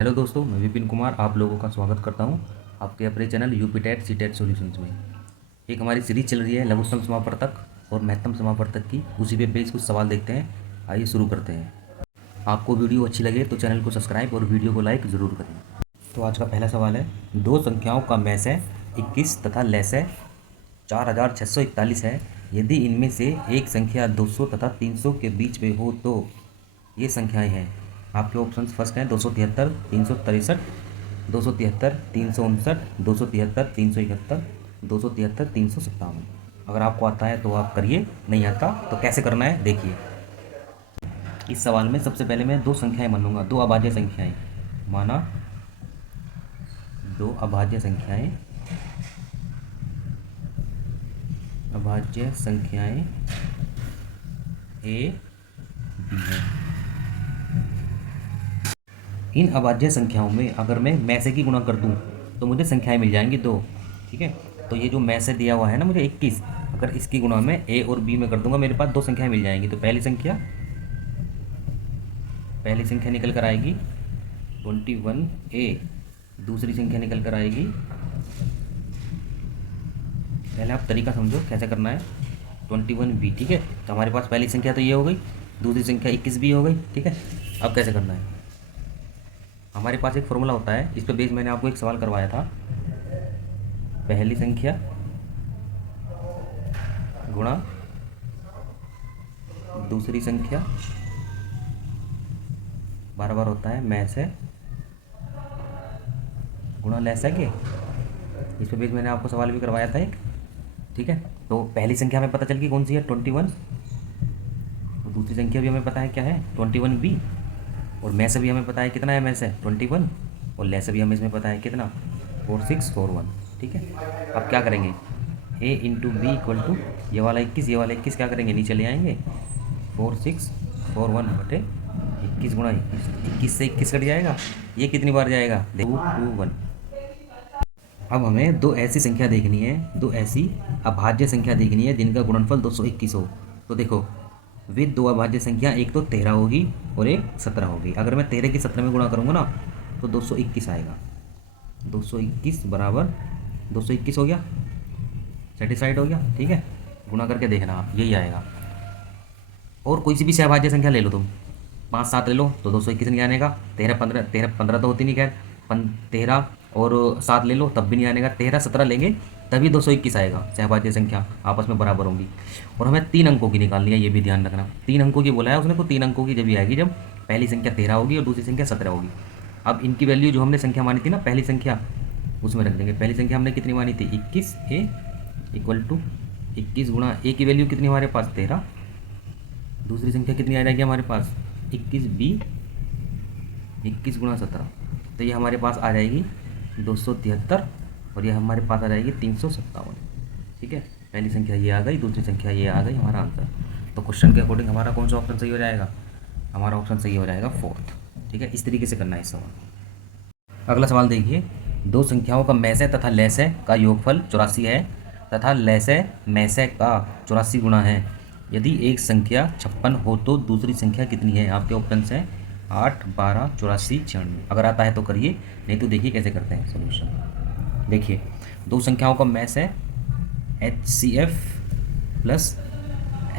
Hello दोस्तों, मैं विपिन कुमार आप लोगों का स्वागत करता हूं आपके अपने channel UP TET C TET solutions में। एक हमारी सीरीज चल रही है लघुत्तम समापवर्तक और महत्तम समापवर्तक की, उसी पे बेस कुछ सवाल देखते हैं। आइए शुरू करते हैं। आपको वीडियो अच्छी लगे तो चैनल को सब्सक्राइब और वीडियो को लाइक ज़रूर करें। तो आज का पहला सवाल है, दो संख्याओं का मैस है 21 तथा लेस है 4641 है। यदि इनमें से एक संख्या 200 तथा 300 के बीच में हो तो ये संख्याएं हैं। आपके ऑप्शंस फर्स्ट हैं 273, 363, 273, 359, 273, 371, 273, 357। अगर आपको आता है तो आप करिए, नहीं आता तो कैसे करना है देखिए। इस सवाल में सबसे पहले मैं दो संख्याएं मानूंगा, दो अभाज्य संख्याएं माना, दो अभाज्य संख्याएं, अभाज्य संख्याएं ए बी है। इन अभाज्य संख्याओं में अगर मैं में से की गुणा कर दूं तो मुझे संख्याएं मिल जाएंगी दो। ठीक है, तो ये जो में से दिया हुआ है ना मुझे 21, अगर इसकी गुणा मैं ए और बी में कर दूंगा मेरे पास दो संख्याएं मिल जाएंगी। तो पहली संख्या निकल कर आएगी 21A, दूसरी संख्या निकल कर आएगी, पहले आप तरीका समझो कैसे करना है, 21B। ठीक है, तो हमारे पास पहली संख्या तो ये हो गई, दूसरी संख्या 21B हो गई। ठीक है, अब कैसे करना है, हमारे पास एक फॉर्मूला होता है, इस पर बेस मैंने आपको एक सवाल करवाया था। पहली संख्या गुणा दूसरी संख्या बार बार होता है में से गुणा लेस है के, इस पर बेस मैंने आपको सवाल भी करवाया था एक। ठीक है, तो पहली संख्या हमें पता चल गई कौन सी है 21, तो दूसरी संख्या भी हमें पता है क्या है 21B, और में से भी हमें पता है कितना है में से 21, और ले से भी हमें इसमें पता है कितना 4641। ठीक है, अब क्या करेंगे, a into B equal to ये वाला 21, ये वाला 21 क्या करेंगे नीचे ले आएंगे, 4641 बटे 21 गुणा 21 से 21 कट जाएगा, ये कितनी बार जाएगा 221। अब हमें दो ऐसी संख्या देखनी है, दो ऐसी अभाज्य संख्या देखनी है जिनका गुणनफल 221 हो। तो देखो विद दो अभाज्य संख्या, एक तो 13 होगी और एक 17 होगी। अगर मैं 13 की 17 में गुणा करूँगा ना तो 221 आएगा, 221 बराबर 221 हो गया, सेटिस्फाइड हो गया। ठीक है, गुणा करके देखना आप, यही आएगा। और कोई सी भी सहभाज्य संख्या ले लो तुम, 5 7 ले लो तो 221 नहीं आने का, 13 15 तो होती नहीं, खैर 13 और 7 ले लो तब भी नहीं आने का, 13 17 लेंगे तभी 221 आएगा। सहभाज्य संख्या आपस में बराबर होंगी। और हमें 3 अंकों की निकालनी है, ये भी ध्यान रखना, 3 अंकों की बोला है उसने, तो 3 अंकों की जब भी आएगी जब पहली संख्या 13 होगी और दूसरी संख्या 17 होगी। अब इनकी वैल्यू जो हमने संख्या मानी थी ना पहली संख्या, उसमें रख देंगे। पहली संख्या हमने कितनी मानी थी 21A इक्वल टू 21 गुणा ए की वैल्यू कितनी हमारे पास 13, दूसरी संख्या कितनी आ जाएगी हमारे पास 21B, 21 गुणा 17, तो ये हमारे पास आ जाएगी 273, और ये हमारे पास आ जाएगी 357। ठीक है, पहली संख्या ये आ गई, दूसरी संख्या ये आ गई, हमारा आंसर। तो क्वेश्चन के अकॉर्डिंग हमारा कौन सा ऑप्शन सही हो जाएगा, हमारा ऑप्शन सही हो जाएगा फोर्थ। ठीक है, इस तरीके से करना है इस सवाल। अगला सवाल देखिए, दो संख्याओं का में से तथा लेस है का योगफल 84 है तथा लेस है में से का 84 गुणा है। यदि एक संख्या 56 हो तो दूसरी संख्या कितनी है। आपके ऑप्शन हैं 8 12 84 96। अगर आता है तो करिए, नहीं तो देखिए कैसे करते हैं सोल्यूशन। देखिए, दो संख्याओं का मैस है HCF प्लस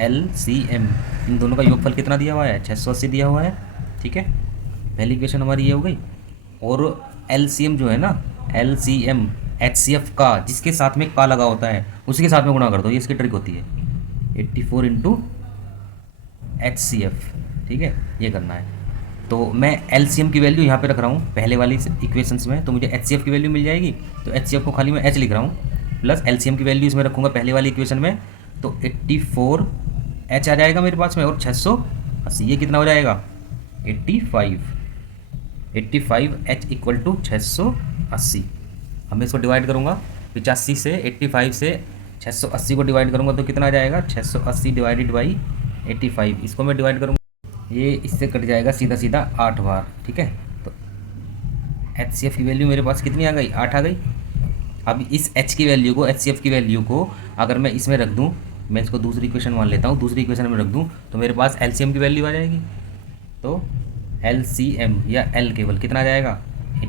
LCM, इन दोनों का योगफल कितना दिया हुआ है 680 दिया हुआ है। ठीक है, पहली इक्वेशन हमारी ये हो गई। और LCM जो है ना, LCM HCF का जिसके साथ में का लगा होता है उसी के साथ में गुणा कर दो, ये इसकी ट्रिक होती है 84 इंटू HCF। ठीक है, ये करना है। तो मैं LCM की वैल्यू यहाँ पे रख रहा हूँ पहले वाली इक्वेशंस में, तो मुझे HCF की वैल्यू मिल जाएगी। तो HCF को खाली मैं H लिख रहा हूँ, प्लस LCM की वैल्यू इसमें रखूँगा पहले वाली इक्वेशन में, तो 84 H आ जाएगा मेरे पास में, और 680 ये कितना हो जाएगा 85 H इक्वल टू 680। अब मैं इसको डिवाइड करूँगा 85 से, 85 से 680 को डिवाइड करूँगा तो कितना आ जाएगा 680 डिवाइडेड बाई 85, इसको मैं डिवाइड करूँगा, ये इससे कट जाएगा सीधा सीधा 8 बार। ठीक है, तो HCF की वैल्यू मेरे पास कितनी आ गई 8 आ गई। अब इस H की वैल्यू को, HCF की वैल्यू को अगर मैं इसमें रख दूँ, मैं इसको दूसरी इक्वेशन मान लेता हूँ, दूसरी इक्वेशन में रख दूँ तो मेरे पास LCM की वैल्यू आ जाएगी। तो LCM या L केवल कितना आ जाएगा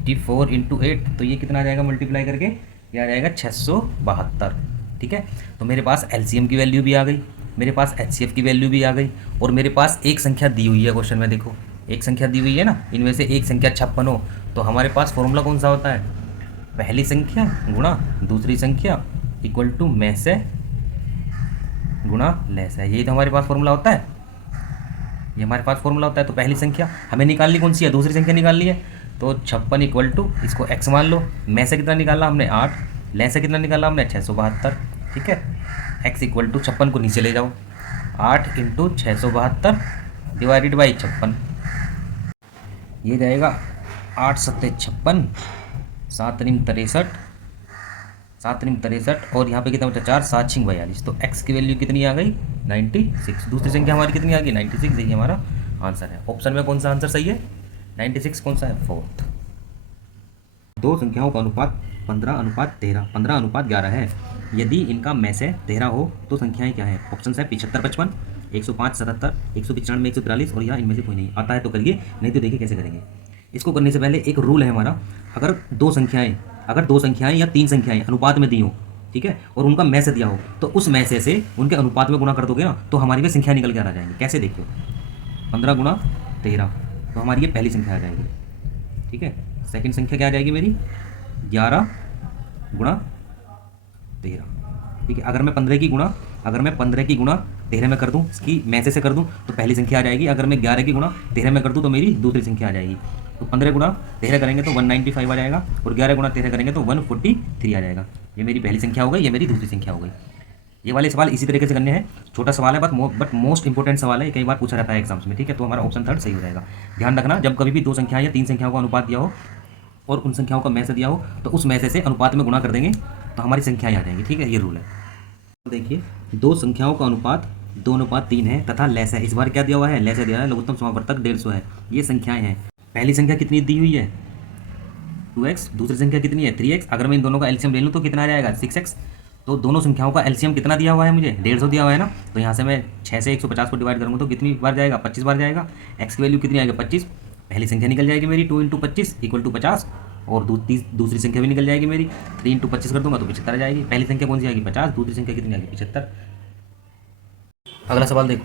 84 इंटू 8, तो ये कितना आ जाएगा मल्टीप्लाई करके, ये आ जाएगा 672। ठीक है, तो मेरे पास एलसीएम की वैल्यू भी आ गई, मेरे पास एचसीएफ की वैल्यू भी आ गई, और मेरे पास एक संख्या दी हुई है क्वेश्चन में। देखो एक संख्या दी हुई है ना, इनमें से एक संख्या 56 हो, तो हमारे पास फॉर्मूला कौन सा होता है, पहली संख्या गुणा दूसरी संख्या इक्वल टू में से गुणा लेस है। यही तो हमारे पास फॉर्मूला होता है, ये हमारे पास फॉर्मूला होता है। तो पहली संख्या हमें निकालनी कौन सी है, दूसरी संख्या निकालनी है, तो 56 इक्वल टू इसको x मान लो, में से कितना निकाला हमने 8, ले से कितना निकाला हमने 672। ठीक है, x इक्वल टू 56 को नीचे ले जाओ, 8 इंटू 672 डिवाइडेड बाई 56, ये जाएगा 8 सत्ते 56, 7 निम 63, 7 निम 63, और यहाँ पे कितना बचा 4, 7 छिंग 42। तो x की वैल्यू कितनी आ गई 96, दूसरी संख्या हमारी कितनी आ गई 96, यही हमारा आंसर है। ऑप्शन में कौन सा आंसर सही है, 96 कौन सा है, 4th। दो संख्याओं का अनुपात 15:13, 15:11 है। यदि इनका में से 13 हो तो संख्याएं क्या है, ऑप्शन है 75 55, 105 77, 195 143, और यहाँ इनमें से कोई नहीं। आता है तो करिए, नहीं तो देखिए कैसे करेंगे। इसको करने से पहले एक रूल है हमारा, अगर दो संख्याएं या तीन संख्याएं अनुपात में दी हो, ठीक है, और उनका में से दिया हो, तो उस में से उनके अनुपात में गुणा कर दोगे ना, तो हमारी वे संख्या निकल के आ जाएंगी। कैसे देखो, 15 गुणा 13, तो हमारी ये पहली संख्या आ जाएगी। ठीक है, सेकंड संख्या क्या आ जाएगी मेरी, 11 गुणा 13। ठीक है, अगर मैं 15 की गुणा 13 में कर दूं, इसकी में से कर दूं, तो पहली संख्या आ जाएगी। अगर मैं 11 की गुणा 13 में कर दूं, तो मेरी दूसरी संख्या आ जाएगी। तो 15 गुणा 13 करेंगे तो 195 आ जाएगा, और 11 गुणा 13 करेंगे तो 143 आ जाएगा। ये मेरी पहली संख्या हो गई, ये मेरी दूसरी संख्या हो गई। ये वाले सवाल इसी तरीके से करने हैं, छोटा सवाल है बट मोस्ट इंपॉर्टेंट सवाल है, कई बार पूछा जाता है एग्जाम्स में। ठीक है, तो हमारा ऑप्शन 3 सही हो जाएगा। ध्यान रखना, जब कभी भी दो संख्याएं या तीन संख्याओं का अनुपात दिया हो और उन संख्याओं का में से दिया हो, तो उस में से अनुपात में गुणा कर देंगे तो हमारी संख्याएं आ जाएंगी। ठीक है, ये रूल है। देखिए, दो संख्याओं का अनुपात 2:3 है तथा लेस है। इस बार क्या दिया हुआ है, लेस दिया है, लघुत्तम समावर्तक 150 है। ये संख्याएं हैं। पहली संख्या कितनी दी हुई है 2x, दूसरी संख्या कितनी है 3x। अगर मैं इन दोनों का एलसीएम ले लूँ तो कितना आ जाएगा 6x। तो दोनों संख्याओं का एलसीएम कितना दिया हुआ है मुझे, 150 दिया हुआ है ना। तो यहाँ से मैं 6 से 150 को डिवाइड करूँगा तो कितनी बार जाएगा, 25 बार जाएगा। x की वैल्यू कितनी आएगी 25, पहली संख्या निकल जाएगी मेरी 2 × 25 = 50, और दूसरी संख्या भी निकल जाएगी मेरी 3 × 25 कर दूंगा तो 75 आ जाएगी। पहली संख्या कौन सी आएगी 50, दूसरी संख्या कितनी आएगी 75। अगला सवाल देखो,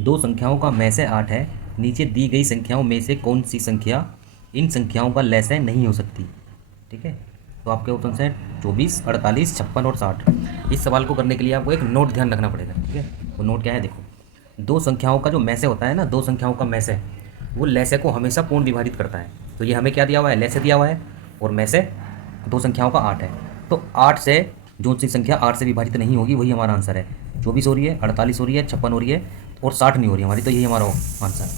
दो संख्याओं का में से 8 है, नीचे दी गई संख्याओं में से कौन सी संख्या इन संख्याओं का लेस है नहीं हो सकती। ठीक है, तो आपके ऑप्शन है 24, 48, 56 और 60। इस सवाल को करने के लिए आपको एक नोट ध्यान रखना पड़ेगा। ठीक है, वो नोट क्या है, देखो, दो संख्याओं का जो में से होता है ना, दो संख्याओं का में से, वो लेसे को हमेशा पूर्ण विभाजित करता है। तो ये हमें क्या दिया हुआ है, लेसे दिया हुआ है, और में से दो संख्याओं का 8 है। तो 8 से जो सी संख्या 8 से विभाजित नहीं होगी वही हमारा आंसर है। 24 हो रही है, 48 हो रही है, 56 हो रही है, और 60 नहीं हो रही हमारी, तो यही हमारा आंसर है।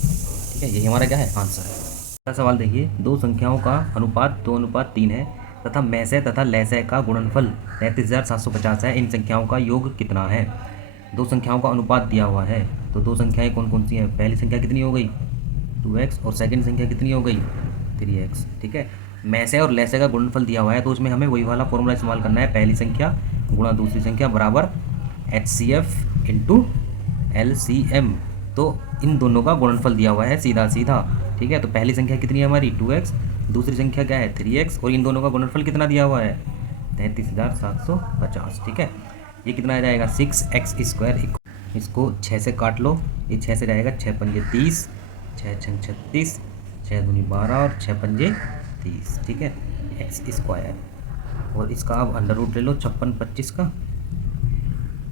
ठीक है, यही हमारा क्या है, आंसर है। अगला सवाल देखिए, दो संख्याओं का अनुपात 2:3 है तथा में से तथा लेसे का गुणनफल 33,750 है। इन संख्याओं का योग कितना है। दो संख्याओं का अनुपात दिया हुआ है, तो दो संख्याएं कौन कौन सी हैं। पहली संख्या कितनी हो गई 2x, और सेकंड संख्या कितनी हो गई 3x। ठीक है, में से और लेसे का गुणनफल दिया हुआ है, तो उसमें हमें वही वाला फॉर्मूला इस्तेमाल करना है, पहली संख्या गुणा दूसरी संख्या बराबर HCF × LCM। तो इन दोनों का गुणनफल दिया हुआ है सीधा सीधा। ठीक है, तो पहली संख्या कितनी है हमारी 2x, दूसरी संख्या क्या है 3x, और इन दोनों का गुणनफल कितना दिया हुआ है 33,750। ठीक है, ये कितना आ जाएगा 6x²। इसको 6 से काट लो, ये 6 से जाएगा 6 पंजे 30, 6 छंग 36, 6 दूनी 12 और 6 पंजे 30। ठीक है, x²। और इसका अब अंडर रूट ले लो 56 25 का,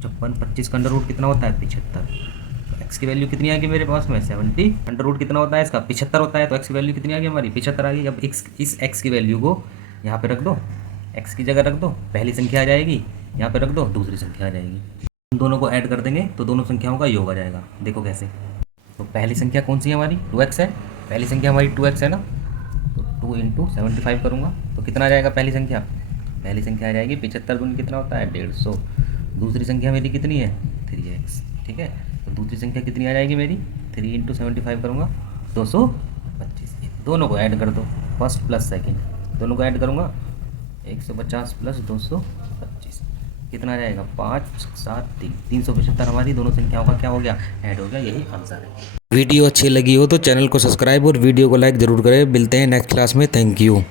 56 25 का अंडर रूट कितना होता है 75। तो x की वैल्यू कितनी आ गई मेरे पास में 70, अंडर रूट कितना होता है इसका 75 होता है। तो x की वैल्यू कितनी आ गई हमारी 75 आ गई। अब इस x की वैल्यू को यहाँ पे रख दो, x की जगह रख दो, पहली संख्या आ जाएगी, यहाँ पे रख दो, दूसरी संख्या आ जाएगी। उन दोनों को ऐड कर देंगे तो दोनों संख्याओं का योग आ जाएगा। देखो कैसे, तो पहली संख्या कौन सी है हमारी 2x है, पहली संख्या हमारी 2x है ना, तो 2 × 75 करूँगा तो कितना आ जाएगा पहली संख्या आ जाएगी 75 दूनी कितना होता है 150। दूसरी संख्या मेरी कितनी है 3x। ठीक है, तो दूसरी संख्या कितनी आ जाएगी मेरी 3 × 75 करूँगा 225। दोनों को ऐड कर दो, फर्स्ट प्लस सेकेंड, दोनों को ऐड करूँगा 150 + 225 कितना आ जाएगा 5 7 3 375। हमारी दोनों संख्याओं का क्या हो गया, ऐड हो गया, यही आंसर है। वीडियो अच्छी लगी हो तो चैनल को सब्सक्राइब और वीडियो को लाइक ज़रूर करें। मिलते हैं नेक्स्ट क्लास में। Thank you.